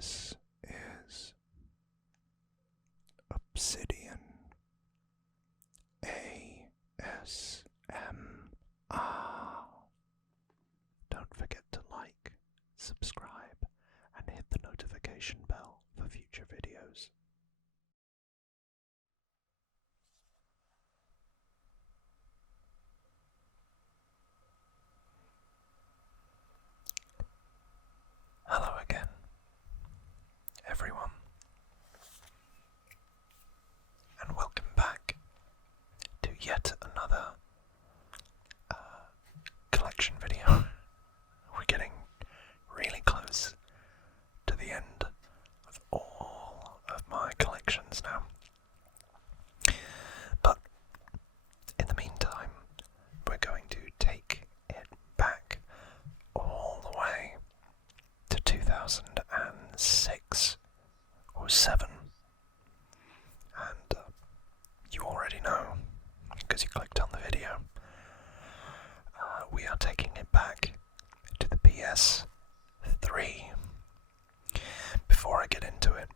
This is Obsidian ASMR. Don't forget to like, subscribe, and hit the notification bell for future videos. Hello again, everyone, and welcome back to yet another collection video. We're getting really close to the end of all of my collections now. But in the meantime, we're going to take it back all the way to 2006 or 7. And you already know, because you clicked on the video, we are taking it back to the PS3. Before I get into it,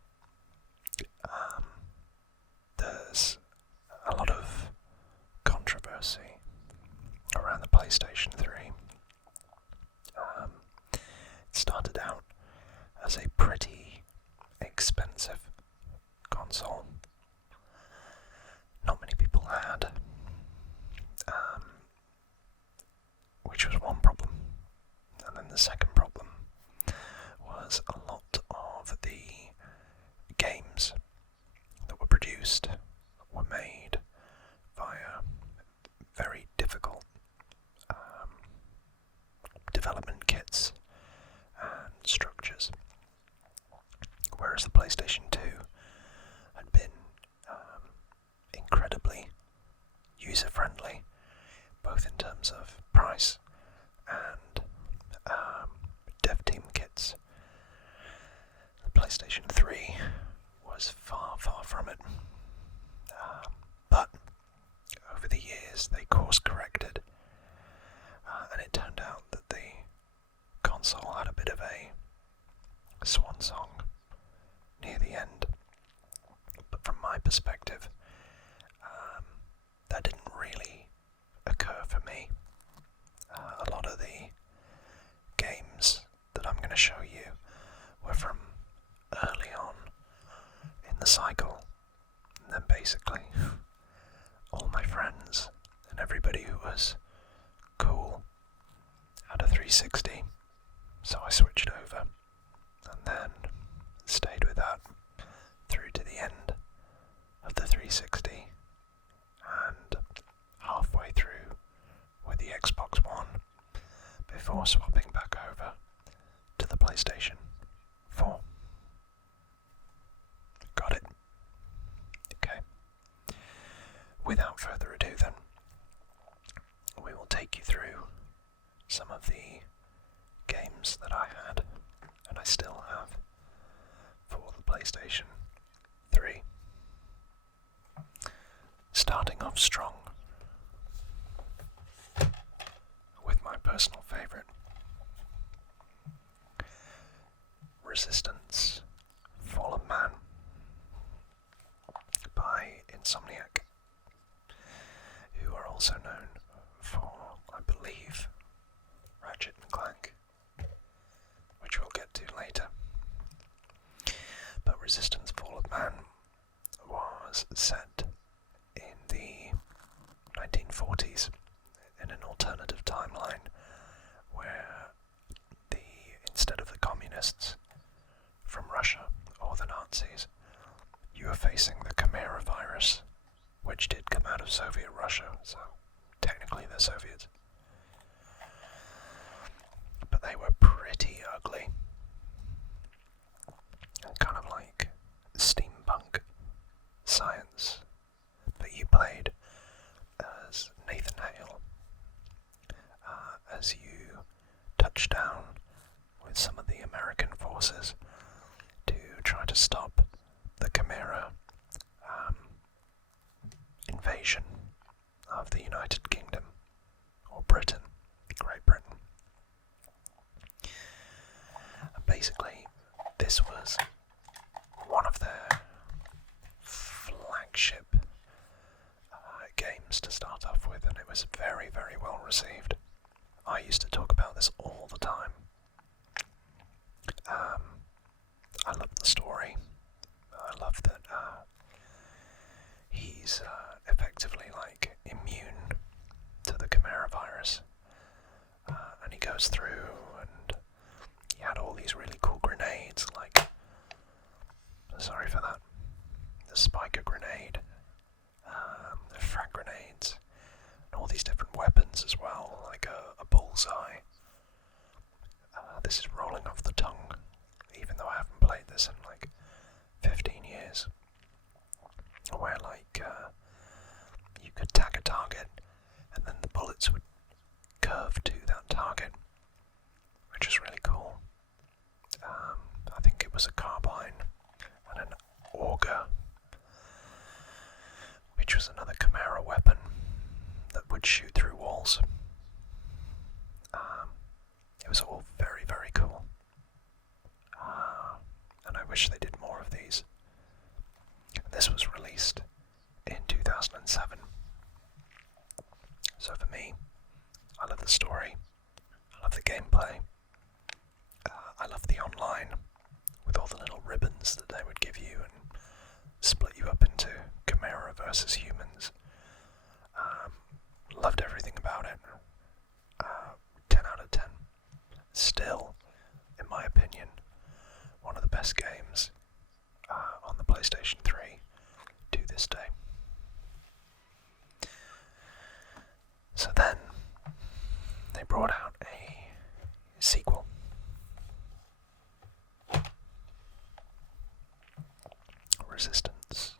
there's a lot of controversy around the PlayStation 3. It started out as a pretty expensive console. Not many people had, which was one problem. And then the second problem was a lot of the games that were produced were made via very difficult development kits and structures, whereas the PlayStation 2 had been incredibly user-friendly, both in terms of price and dev team kits. The PlayStation 3 was far, far from it, but over the years they course-corrected, and it turned out that the console had a bit of a swan song near the end. But from my perspective, that didn't really occur for me. A lot of the games that I'm going to show you were from early on in the cycle, and then basically all my friends and everybody who was cool had a 360, so I switched over and then stayed with that through to the end of the 360 and halfway through with the Xbox One before swapping back over to the PlayStation 4. Got it? Okay. Without further ado then, we will take you through some of the games that I had and I still have for the PlayStation 3. Starting off strong with my personal favourite, Resistance: Fall of Man by Insomniac, who are also known for, I believe, Ratchet Clank, which we'll get to later. But Resistance: Fall of Man was set in the 1940s in an alternative timeline where instead of the communists from Russia or the Nazis, you were facing the Chimera virus, which did come out of Soviet Russia, so technically they're Soviets. But they were pretty ugly, and kind of like steampunk science. But you played as Nathan Hale, as you touched down with some of the American forces to try to stop the Chimera invasion of the United Kingdom, or Britain, Great Britain. And basically, this was one of their flagship games to start off with, and it was very, very well received. I used to talk about this all the time. I love the story. I love that he's effectively like immune to the Chimera virus, and he goes through, and he had all these really cool grenades, like, sorry for that, the spiker grenade, the frag grenades, and all these different weapons as well, like a bullseye. This is rolling off the tongue, even though I haven't played this in like 15 years, where like you could tag a target and then the bullets would curve to that target, which is really cool. I think it was a carbine and an auger, which was another Chimera weapon that would shoot through walls. It was all very, very cool. And I wish they did more of these. This was released in 2007. So for me, I love the story, I love the gameplay, I love the online, with all the little ribbons that they would give you and split you up into Chimera versus humans. Loved everything about it. 10 out of 10. Still, in my opinion, one of the best games on the PlayStation 3 to this day. So then, they brought out a sequel. Resistance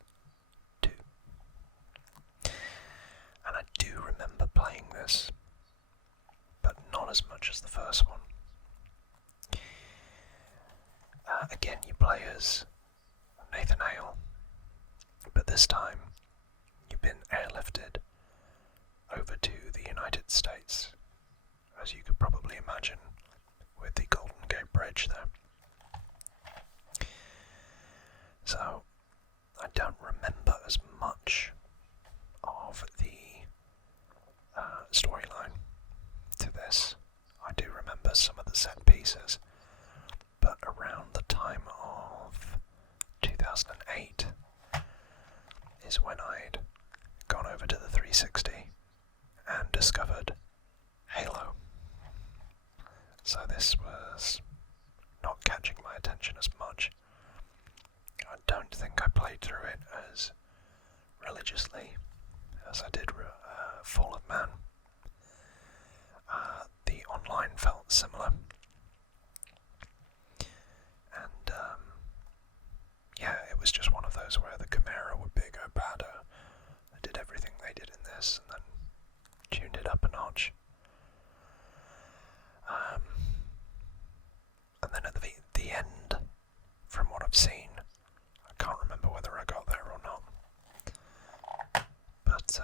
2. And I do remember playing this, but not as much as the first one. Again, you play as Nathan Hale, but this time you've been airlifted over to the United States, as you could probably imagine, with the Golden Gate Bridge there. So, I don't remember as much of the storyline to this. I do remember some of the set pieces, but around the time of 2008 is when I'd gone over to the 360 and discovered Halo. So this was not catching my attention as much. I don't think I played through it as religiously as I did Fall of Man. The online felt similar. And yeah, it was just one of those where the Chimera were bigger, badder. They did everything they did in this and then tuned it up a notch. And then at the end, from what I've seen, I can't remember whether I got there or not, but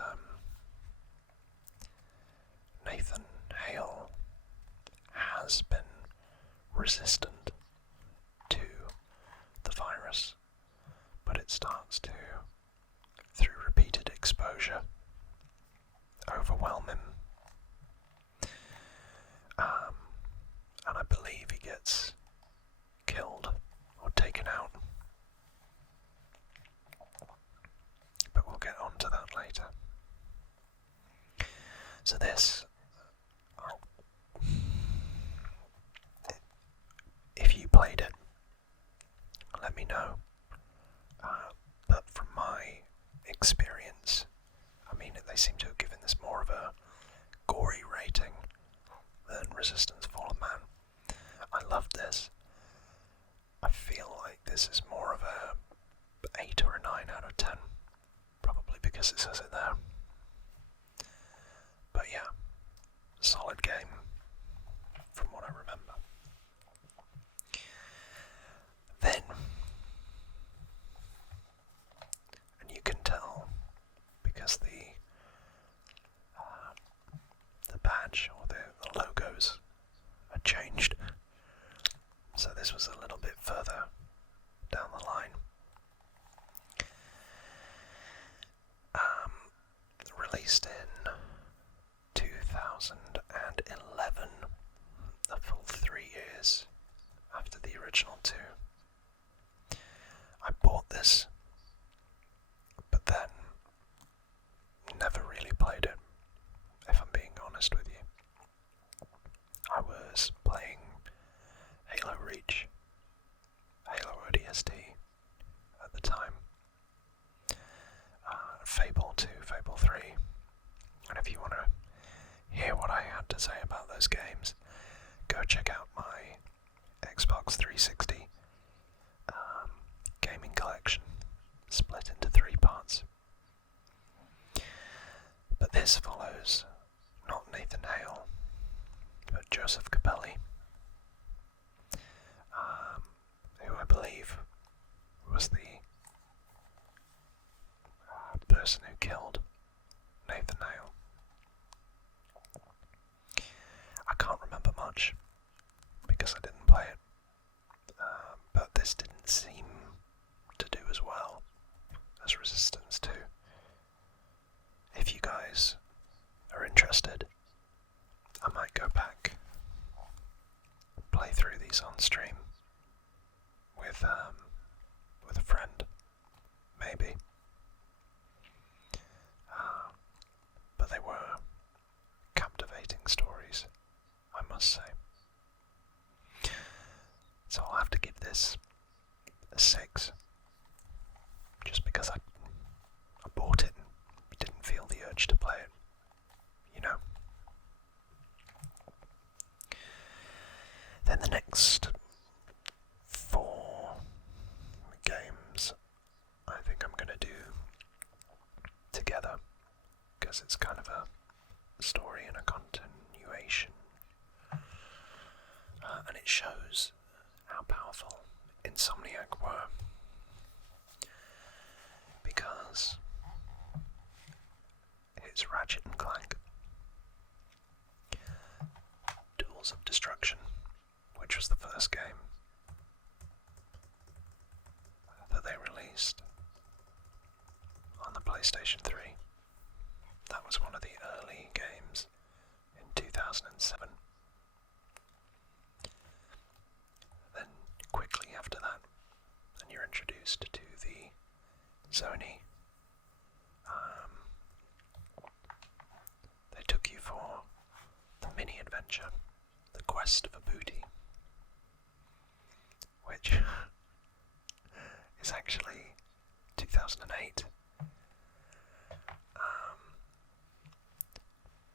Nathan Hale has been resistant to the virus, but it starts to, through repeated exposure, overwhelm him. And I believe he gets killed or taken out. But we'll get on to that later. So this, if you played it, let me know. But from my experience, I mean, they seem to have given this more of a gory rating than Resistance Fall of Man. I loved this. I feel like this is more of a 8 or a 9 out of 10, probably because it says it there. But yeah, solid game from what I remember. Then, and you can tell because the badge or the logos are changed. So this was a little bit further check out my Xbox 360 gaming collection, split into 3 parts. But this follows not Nathan Hale, but Joseph Capelli, who I believe was the person who killed Nathan Hale. I can't remember much because I didn't play it, but this didn't seem to do as well as Resistance 2. If you guys are interested, I might go back and play through these on stream with a friend, maybe. But they were captivating stories, I must say. So I'll have to give this a 6, just because I bought it and didn't feel the urge to play it, you know. Then the next 4 games I think I'm going to do together, because it's kind of a story and a continuation, and it shows how powerful Insomniac were, because it's Ratchet and Clank Duels of Destruction, which was the first game that they released on the PlayStation 3. That was one of the early games in 2007. Then quickly after that, then you're introduced to the Sony. They took you for the mini adventure, the quest for booty, which is actually 2008.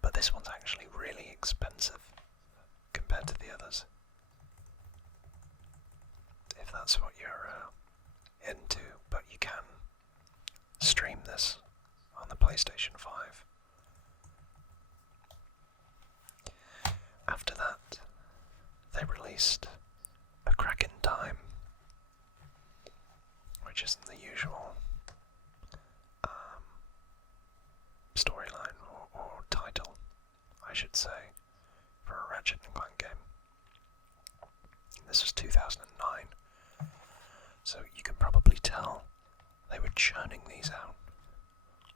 But this one's actually really expensive compared to the others, if that's what you're into. But you can stream this on the PlayStation 5. After that, they released A Crack in Time, which isn't the usual storyline or title, I should say, for a Ratchet and Clank game. This was 2009, so you can probably tell they were churning these out,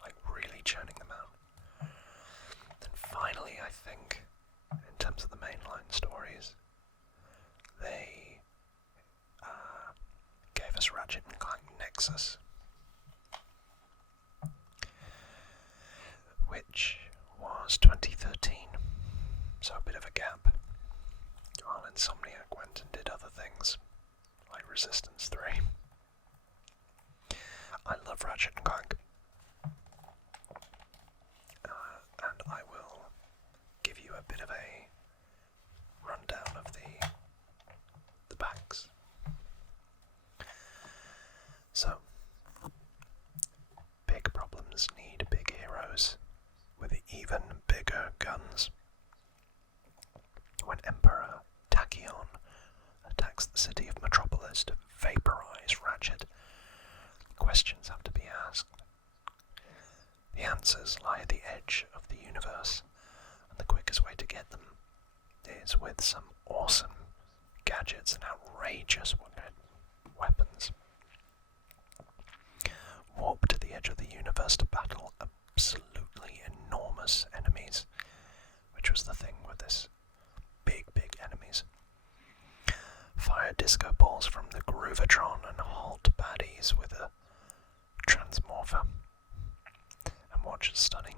like really churning them out. Then finally, I think, in terms of the mainline stories, they gave us Ratchet and Clank Nexus, which was 2013, so a bit of a gap, while Insomniac went and did other things, like Resistance 3. I love Ratchet and Clank, and I will give you a bit of a rundown of the backs. So, big problems need big heroes with even bigger guns. When Emperor Tachyon attacks the city of Metropolis to vaporize Ratchet, questions have to be asked. The answers lie at the edge of the universe, and the quickest way to get them is with some awesome gadgets and outrageous weapons. Warp to the edge of the universe to battle absolutely enormous enemies, which was the thing with this big enemies. Fire disco balls from the Groovatron and halt baddies with a transmorpher, and watch stunning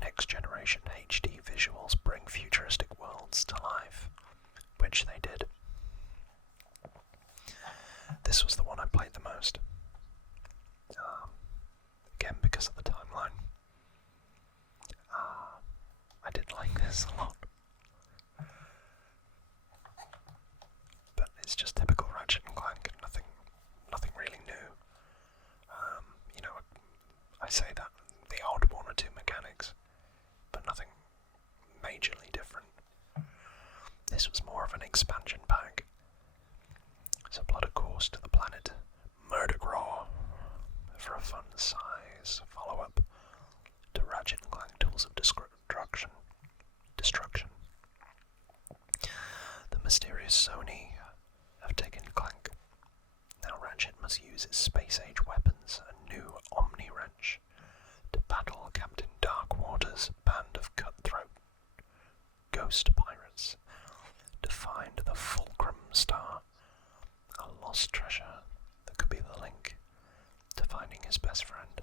next generation HD visuals bring futuristic worlds to life, which they did. This was the one I played the most. Again, because of the timeline. I did like this a lot. expansion pack. So plot a course to the planet Murdergraw for a fun size follow-up to Ratchet & Clank Tools of Destruction. The mysterious Sony have taken Clank. Now Ratchet must use his space-age weapons, a new Omni Wrench, to battle Captain Darkwater's band of cutthroat ghost pirates, to find the Fulcrum Star, a lost treasure that could be the link to finding his best friend.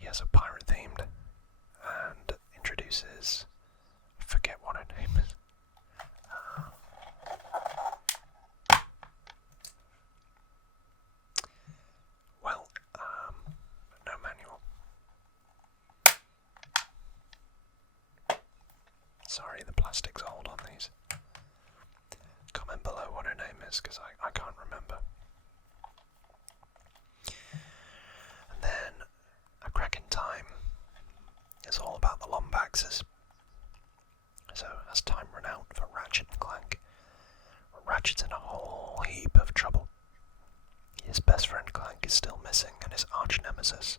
Yes, a pirate themed, and introduces, I forget what her name is. No manual. Sorry, the plastic's old on these. Comment below what her name is, because I can't remember. And then, A Crack in Time is all about the Lombaxes. So, as time run out for Ratchet and Clank, Ratchet's in a whole heap of trouble. His best friend Clank is still missing, and his arch-nemesis,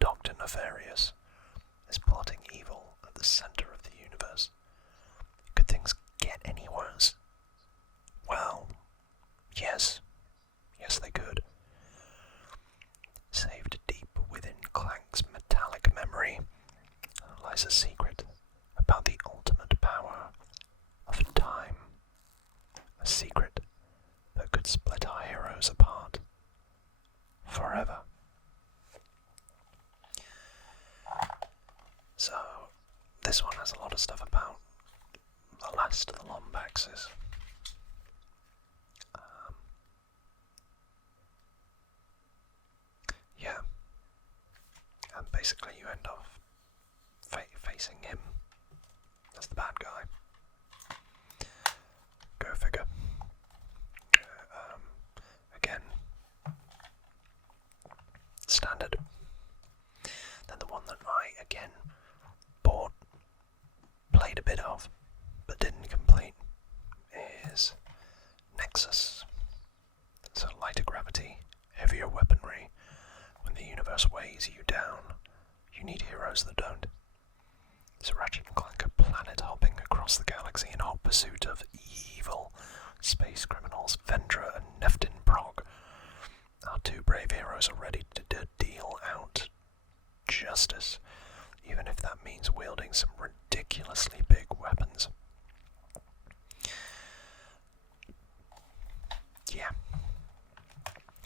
Dr. Nefarious, is plotting evil at the center of the universe. Could things get any worse? Well, yes. Yes, they could. Saved deep within Clank's metallic memory lies a secret about the ultimate power of time. A secret that could split our heroes apart forever. So, this one has a lot of stuff about the last of the Lombaxes. Yeah. And basically you end up facing him as the bad guy. Go figure. Again, standard. Then the one that I, again, bought, played a bit of, but didn't complete, is Nexus. So lighter gravity, heavier weaponry. When the universe weighs you down, you need heroes that don't. So Ratchet and Clank are planet hopping across the galaxy in hot pursuit of evil space criminals Vendra and Neftin Prog. Our two brave heroes are ready to deal out justice, even if that means wielding some ridiculously big weapons. Yeah.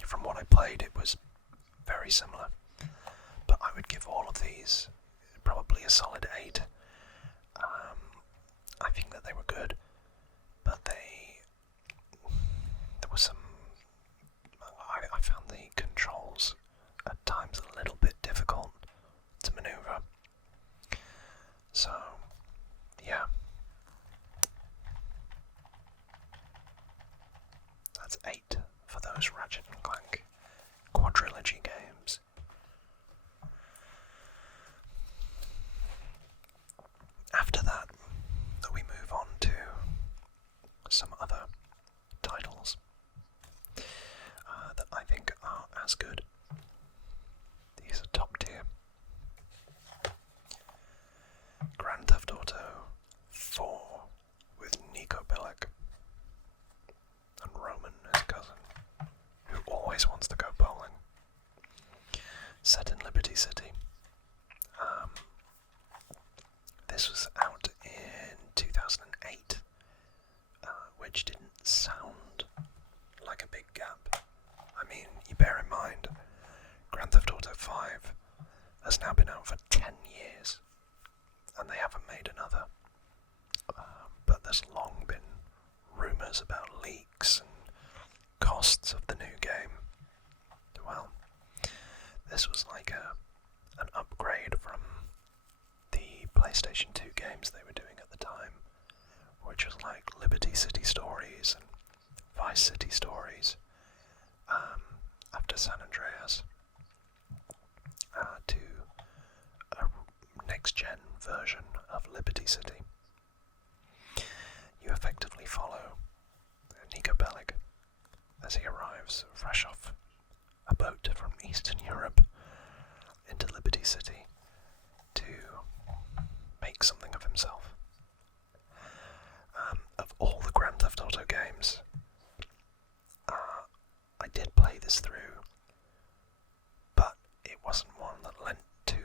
From what I played, it was very similar. But I would give all of these probably a solid 8. I think that they were good, but there was some... I found the controls at times a little bit difficult to maneuver. So, yeah. That's 8 for those Ratchet and Clank quadrilogy games. After that, we move on to some other titles that I think are as good. These are top tier. Grand Theft Auto 4 with Nico Bellic and Roman, his cousin, who always wants to go bowling. Set in Liberty City. This was out in 2008, which didn't sound like a big gap. I mean, you bear in mind, Grand Theft Auto 5 has now been out for 10 years, and they haven't made another. But there's long been rumours about leaks and costs of the new game. Well, this was like an upgrade from the PlayStation 2 games they were doing at the time, which was like Liberty City Stories and Vice City Stories, after San Andreas, to a next-gen version of Liberty City. You as he arrives fresh off a boat from Eastern Europe into Liberty City to make something of himself. Of all the Grand Theft Auto games, I did play this through, but it wasn't one that lent to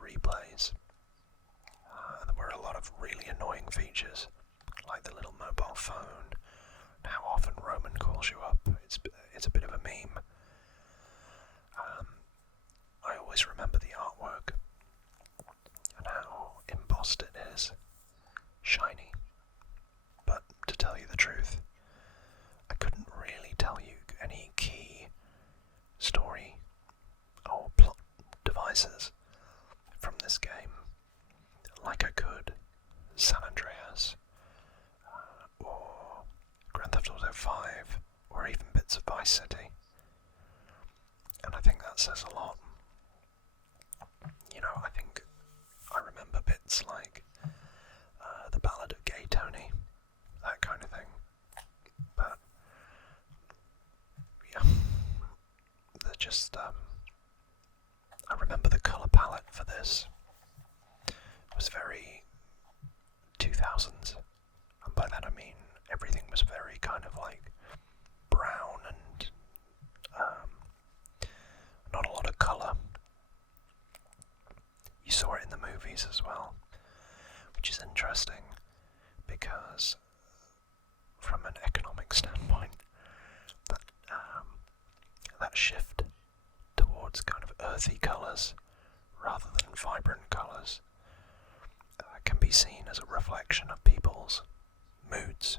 replays. There were a lot of really annoying features, like the little mobile phone, and how often Roman calls you up. It's a bit of a meme. I always remember the artwork and how embossed it is, shiny. But to tell you the truth, I couldn't really tell you any key story or plot devices from this game like I could San Andreas or Grand Theft Auto 5 or even bits of Vice City. And I think that says a lot. You know, I remember bits like the Ballad of Gay Tony, that kind of thing. But yeah, they're just I remember the colour palette for this was very 2000s, and by that I mean everything was very kind of like brown and not a lot of colour. You saw it in the movies as well, which is interesting because from an economic standpoint, that shift towards kind of earthy colours rather than vibrant colours can be seen as a reflection of people's moods.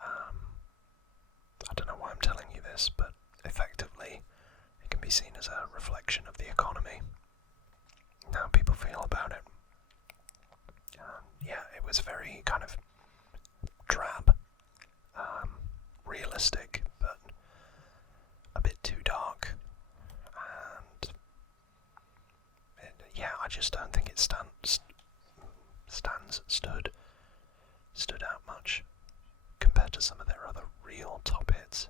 I don't know why I'm telling you this, but effectively it can be seen as a reflection of the economy, how people feel about it. Yeah, it was very kind of drab, realistic, but a bit too dark, and I just don't think it stood out much compared to some of their other real top hits,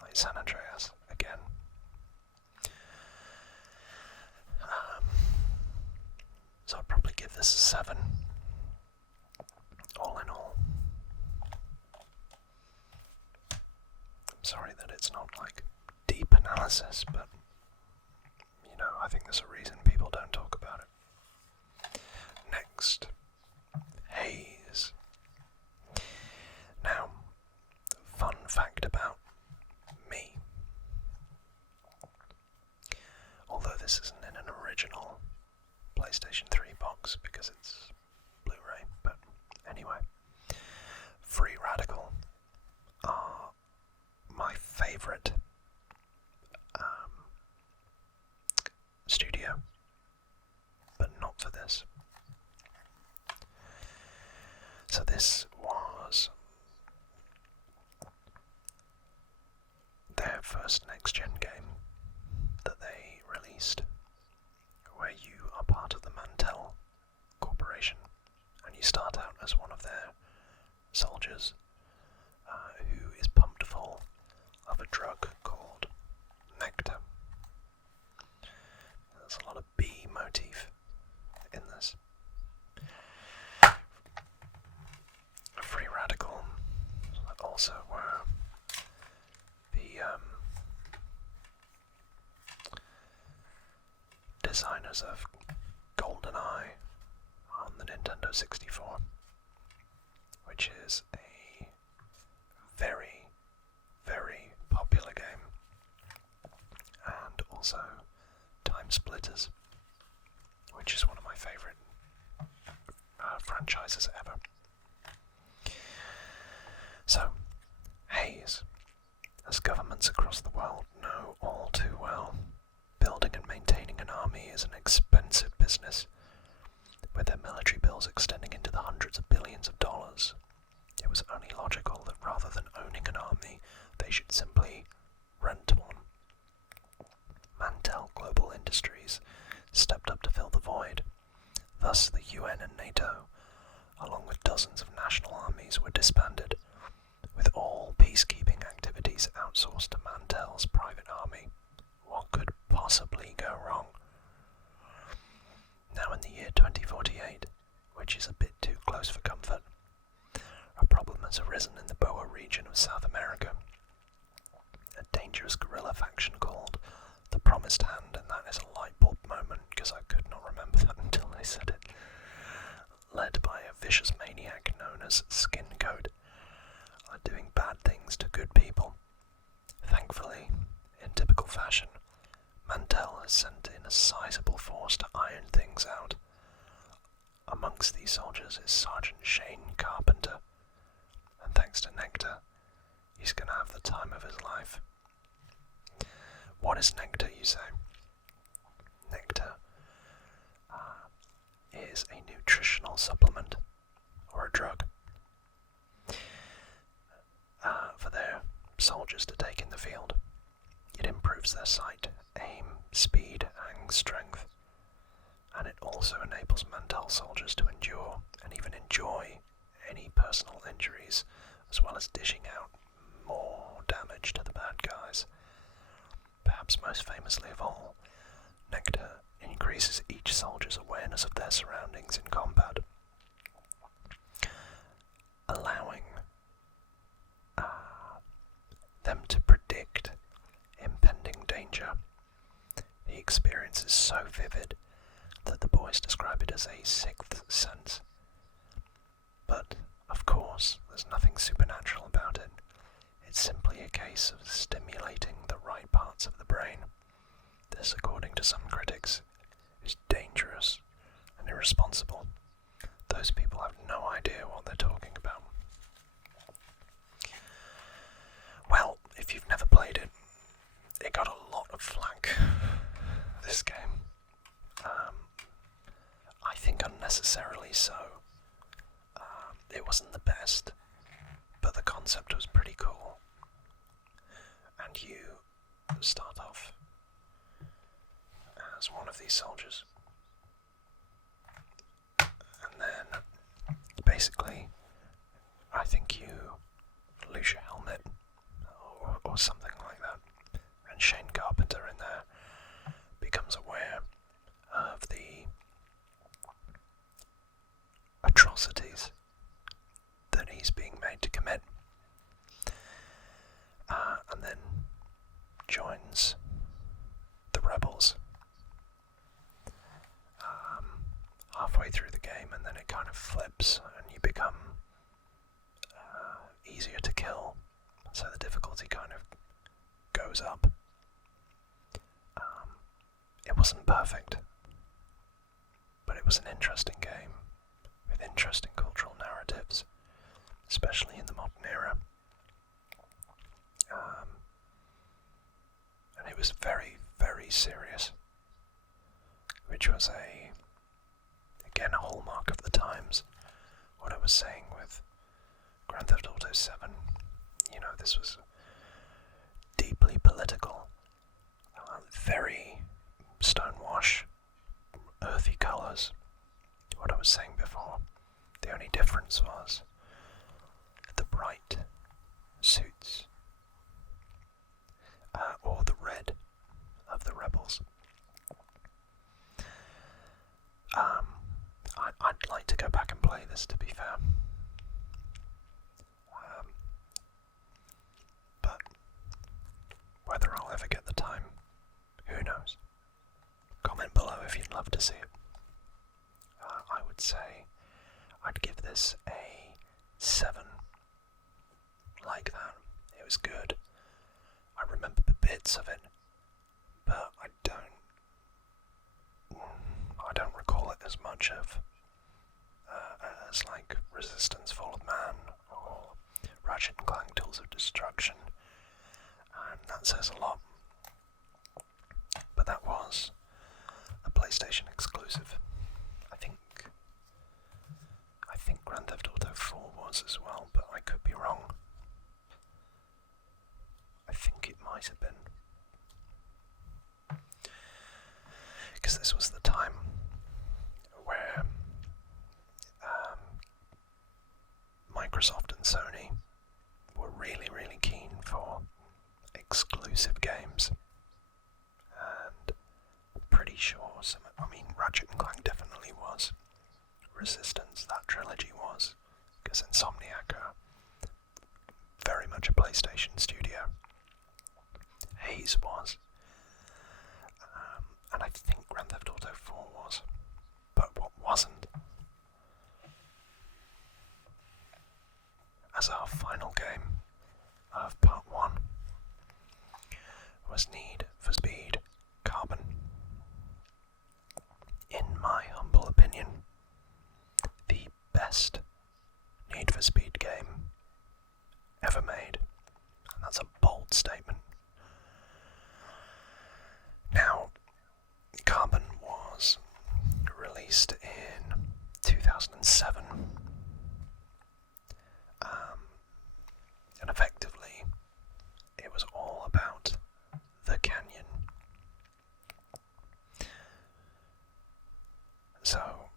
like San Andreas again. So I'd probably give this a 7, all in all. I'm sorry that it's not like deep analysis, but you know, I think there's a reason people don't talk about it. Next, Haze. Now, fun fact about me. Although this isn't in an original PlayStation 3 box because it's Blu-ray, but anyway, Free Radical are my favourite studio, but not for this. So this was their first next-gen game that they released, where you are part of the Mantel Corporation, and you start out as one of their soldiers who is pumped full of a drug called Nectar. There's a lot of bee motif in this. Free Radical also were the designers of GoldenEye on the Nintendo 64, which is a very, very popular game, and also Time Splitters, which is one of my favourite franchises ever. So, Haze, as governments across the world know all too well, building and maintaining an army is an expensive business, with their military bills extending into the hundreds of billions of dollars. It was only logical that rather than owning an army, they should simply rent one. Mantel Global Industries stepped up to fill the void. Thus, the UN and NATO, along with dozens of national armies, were disbanded, with all peacekeeping outsourced to Mantel's private army. What could possibly go wrong? Now in the year 2048, which is a bit too close for comfort, a problem has arisen in the Boa region of South America. A dangerous guerrilla faction called the Promised Hand, and that is a light bulb moment because I could not remember that until they said it. Led by a vicious maniac known as Skin Coat, are doing bad things to good people. Thankfully, in typical fashion, Mantel has sent in a sizable force to iron things out. Amongst these soldiers is Sergeant Shane Carpenter, and thanks to Nectar, he's going to have the time of his life. What is Nectar, you say? Nectar is a nutritional supplement, or a drug, for their soldiers to take in the field. It improves their sight, aim, speed, and strength, and it also enables Mantel soldiers to endure and even enjoy any personal injuries, as well as dishing out more damage to the bad guys. Perhaps most famously of all, Nectar increases each soldier's awareness of their surroundings in combat, allowing them to predict impending danger. The experience is so vivid that the boys describe it as a sixth sense. But, of course, there's nothing supernatural about it. It's simply a case of stimulating the right parts of the brain. This, according to some critics, is dangerous and irresponsible. Those people have no idea what they're talking about. Well, if you've never played it, it got a lot of flack, this game. I think unnecessarily so. It wasn't the best, but the concept was pretty cool. And you start off as one of these soldiers. And then, basically, I think you lose your helmet, or something like that. And Shane Carpenter in there becomes aware of the atrocities that he's being made to commit, and then joins the rebels halfway through the game, and then it kind of flips and you become easier to kill, so the difficulty kind of goes up. It wasn't perfect, but it was an interesting game with interesting cultural narratives, especially in the modern era. And it was very, very serious, which was again a hallmark of the times. What I was saying with Grand Theft Auto 7, this was deeply political, very stonewash, earthy colours. What I was saying before, the only difference was the bright suits, or the red of the rebels. I'd like to go back and play this, to be fair. But whether I'll ever get the time, who knows? Comment below if you'd love to see it. I would say I'd give this a 7. Like that. It was good. I remember bits of it, but I don't recall it as much of as like Resistance Fall of Man or Ratchet Clank Tools of Destruction, and that says a lot. But that was a PlayStation exclusive. I think Grand Theft Auto 4 was as well, but I could be wrong. I think it might have been. Because this was the time where Microsoft and Sony were really, really keen for exclusive games. And I'm pretty sure Ratchet and Clank definitely was. Resistance, that trilogy was. Because Insomniac are very much a PlayStation studio. Haze was. And I think Grand Theft Auto 4 was. But what wasn't? As our final game of part 1 was Need for Speed Carbon. In my humble opinion, the best Need for Speed game ever made. And that's a bold statement. Now, Carbon was released in 2007. And effectively, it was all about the canyon. So,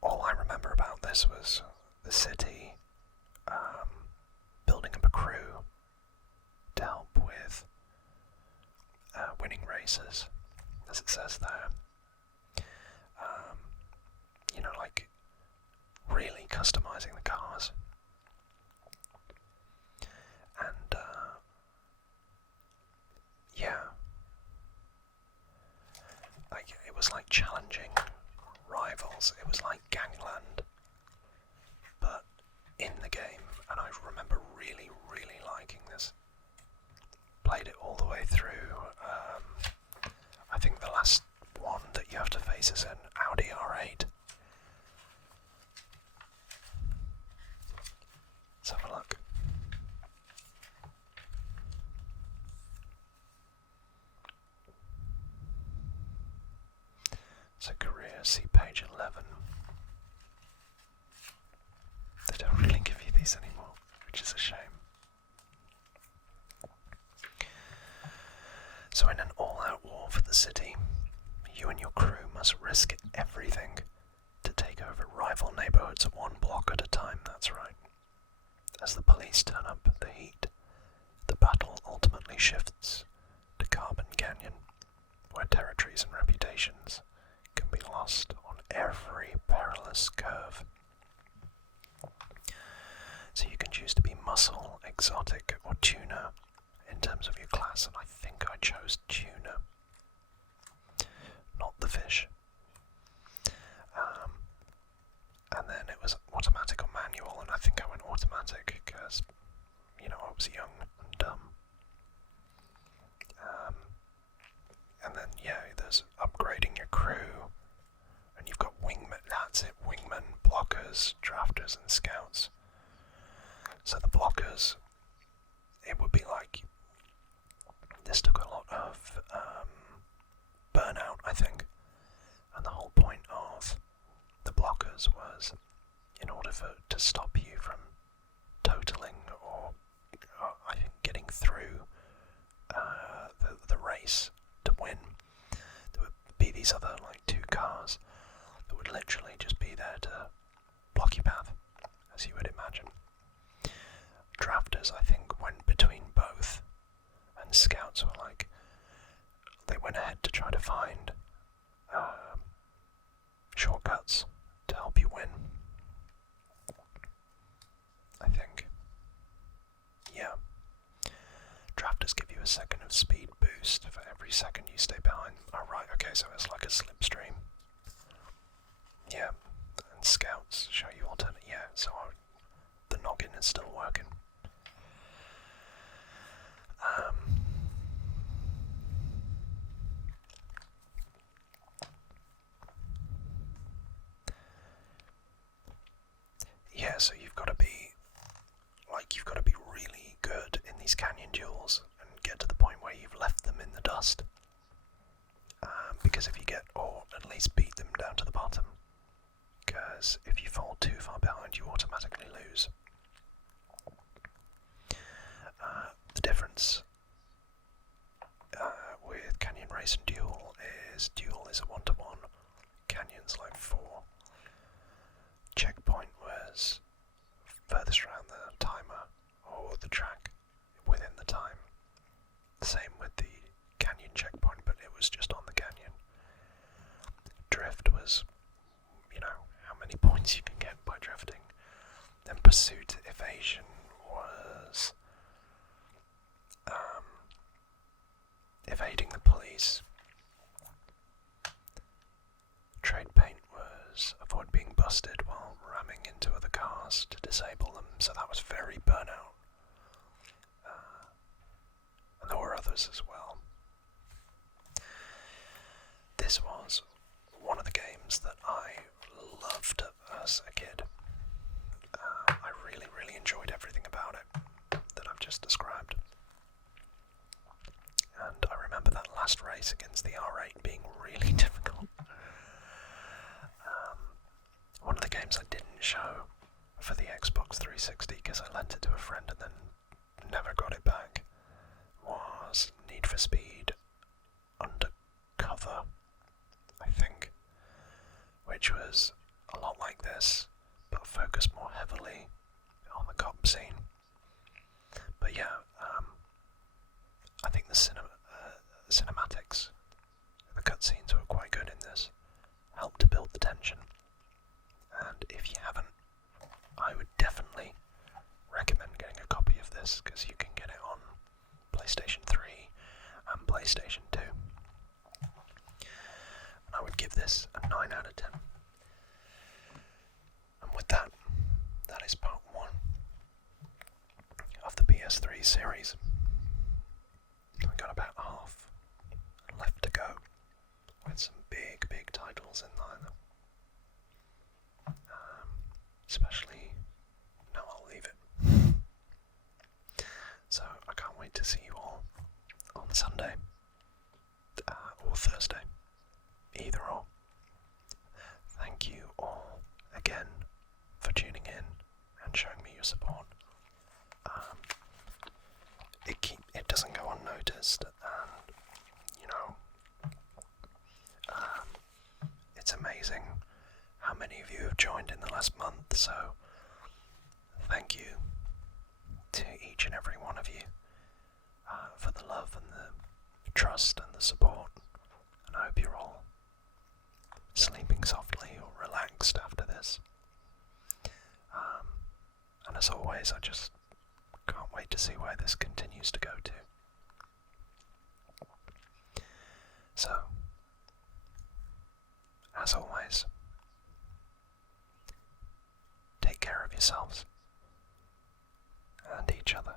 all I remember about this was the city building up a crew to help with winning races, as it says there. Like really customizing the cars. And it was like challenging rivals. It was like Gangland, but in the game. And I remember really, really liking this. Played it all the way through. I think the last one that you have to face is an Audi R8. Let's have a look. So career, see page 11. They don't really give you these anymore, which is a shame. So in an all-out war for the city, you and your crew must risk everything to take over rival neighbourhoods one block at a time, that's right. As the police turn up the heat, the battle ultimately shifts to Carbon Canyon, where territories and reputations can be lost on every perilous curve. So you can choose to be muscle, exotic, or tuner in terms of your class, and I think I chose tuner, not the fish. And then it was automatic or manual, and I think I went automatic because, I was young and dumb. And then, there's upgrading your crew, and you've got wingmen, that's it, wingmen, blockers, drafters, and scouts. So the blockers, it would be like, this took a lot of burnout, I think, and the whole point of the blockers was in order to stop you from totaling or I think getting through the race to win. There would be these other two cars that would literally just be there to block your path, as you would imagine. Drafters, I think, went between both, and scouts were they went ahead to try to find shortcuts to help you win. I think. Yeah. Drafters give you a second of speed boost for every second you stay behind. Oh right, okay, so it's like a slipstream. Yeah. And scouts show you alternate. Yeah, so the noggin is still working. Yeah, so you've got to be really good in these canyon duels and get to the point where you've left them in the dust. Because if you or at least beat them down to the bottom. Because if you fall too far behind, you automatically lose. The difference with Canyon Race and Duel is a 1-to-1, Canyon's 4. Checkpoint was furthest around the timer or the track, points you can get by drifting. Then pursuit evasion was evading the police. Trade paint was avoid being busted while ramming into other cars to disable them, so that was very burnout. And there were others as well. This was one of the games that I loved as a kid. I really, really enjoyed everything about it that I've just described. And I remember that last race against the R8 being really difficult. One of the games I didn't show for the Xbox 360 because I lent it to a friend and then never got it back was Need for Speed Undercover, I think, which was a lot like this, but focused more heavily on the cop scene. But yeah, I think the cinematics, the cutscenes were quite good in this, helped to build the tension. And if you haven't, I would definitely recommend getting a copy of this because you can get it on PlayStation 3 and PlayStation 2. And I would give this a 9 out of 10. And with that, that is part 1 of the PS3 series. We've got about half left to go with some big, big titles in there. Especially, no, I'll leave it. So I can't wait to see you all on Sunday or Thursday, either or. Thank you all again for tuning in and showing me your support. It doesn't go unnoticed, and it's amazing how many of you have joined in the last month, so thank you to each and every one of you for the love and the trust and the support, and I hope you're all sleeping softly or relaxed after this. And as always, I just can't wait to see where this continues to go to. So, as always, take care of yourselves and each other.